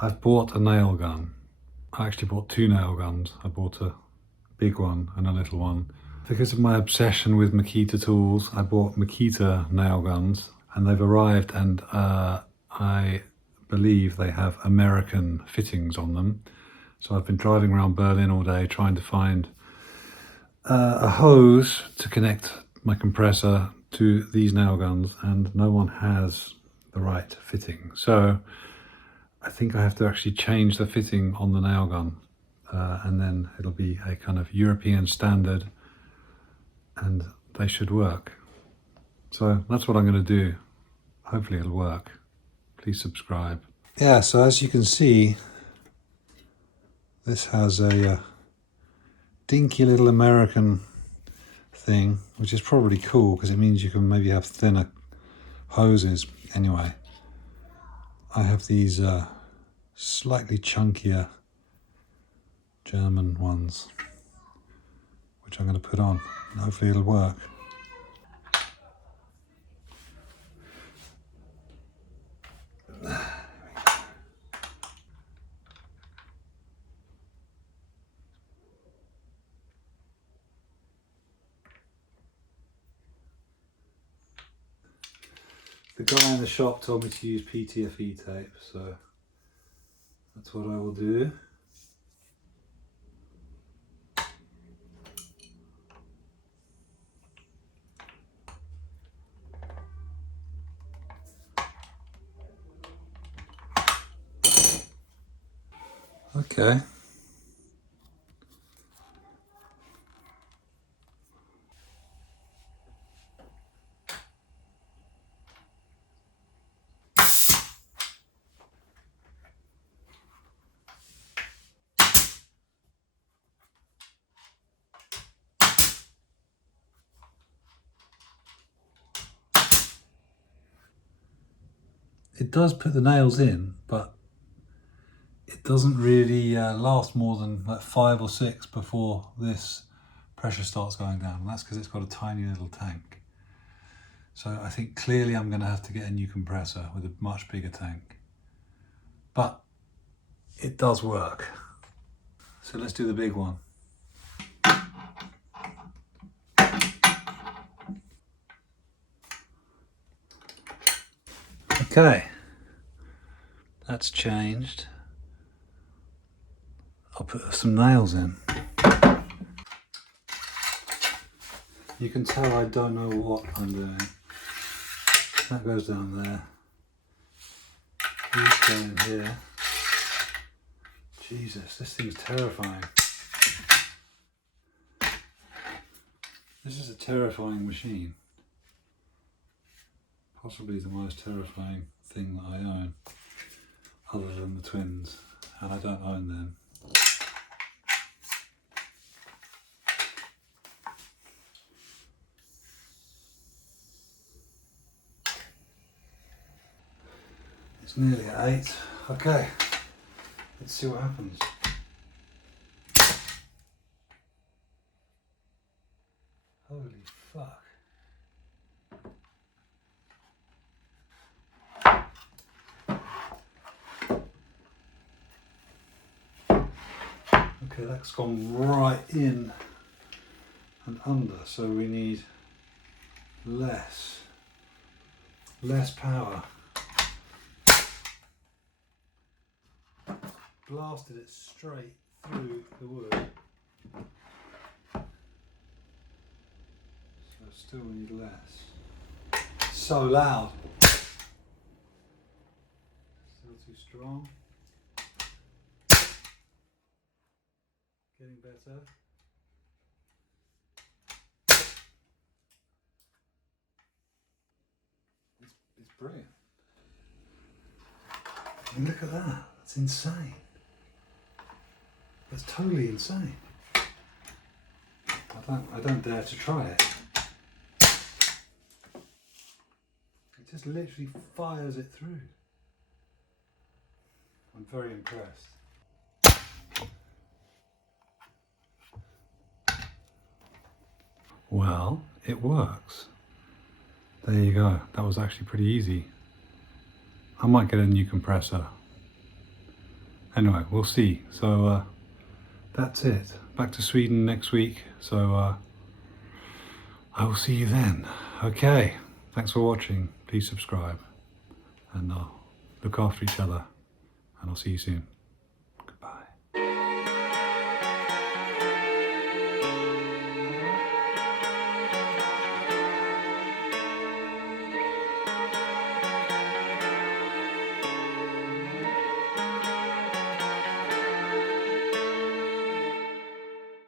I've bought a nail gun. I actually bought two nail guns. I bought a big one and a little one. Because of my obsession with Makita tools, I bought Makita nail guns and they've arrived, and I believe they have American fittings on them. So I've been driving around Berlin all day trying to find a hose to connect my compressor to these nail guns, and no one has the right fitting. So I think I have to actually change the fitting on the nail gun, and then it'll be a kind of European standard and they should work. So that's what I'm going to do. Hopefully it'll work. Please subscribe. Yeah, so as you can see, this has a dinky little American thing, which is probably cool because it means you can maybe have thinner hoses. Anyway, I have these slightly chunkier German ones, which I'm going to put on, and hopefully it'll work. The guy in the shop told me to use PTFE tape, so that's what I will do. Okay. It does put the nails in, but it doesn't really last more than like 5 or 6 before this pressure starts going down. And that's because it's got a tiny little tank. So I think clearly I'm going to have to get a new compressor with a much bigger tank. But it does work. So let's do the big one. Okay, that's changed. I'll put some nails in. You can tell I don't know what I'm doing. That goes down there. These go in here. Jesus, this thing's terrifying. This is a terrifying machine. Possibly the most terrifying thing that I own, other than the twins, and I don't own them. It's nearly at 8. Okay, let's see what happens. Holy fuck. Okay, that's gone right in and under, so we need less power. Blasted it straight through the wood. So still need less. So loud. Still too strong. Getting better. It's brilliant. And look at that. That's insane. That's totally insane. I don't dare to try it. It just literally fires it through. I'm very impressed. Well, it works. There you go. That was actually pretty easy. I might get a new compressor. Anyway, we'll see. So that's it. Back to Sweden next week. So I will see you then. Okay. Thanks for watching. Please subscribe and look after each other. And I'll see you soon.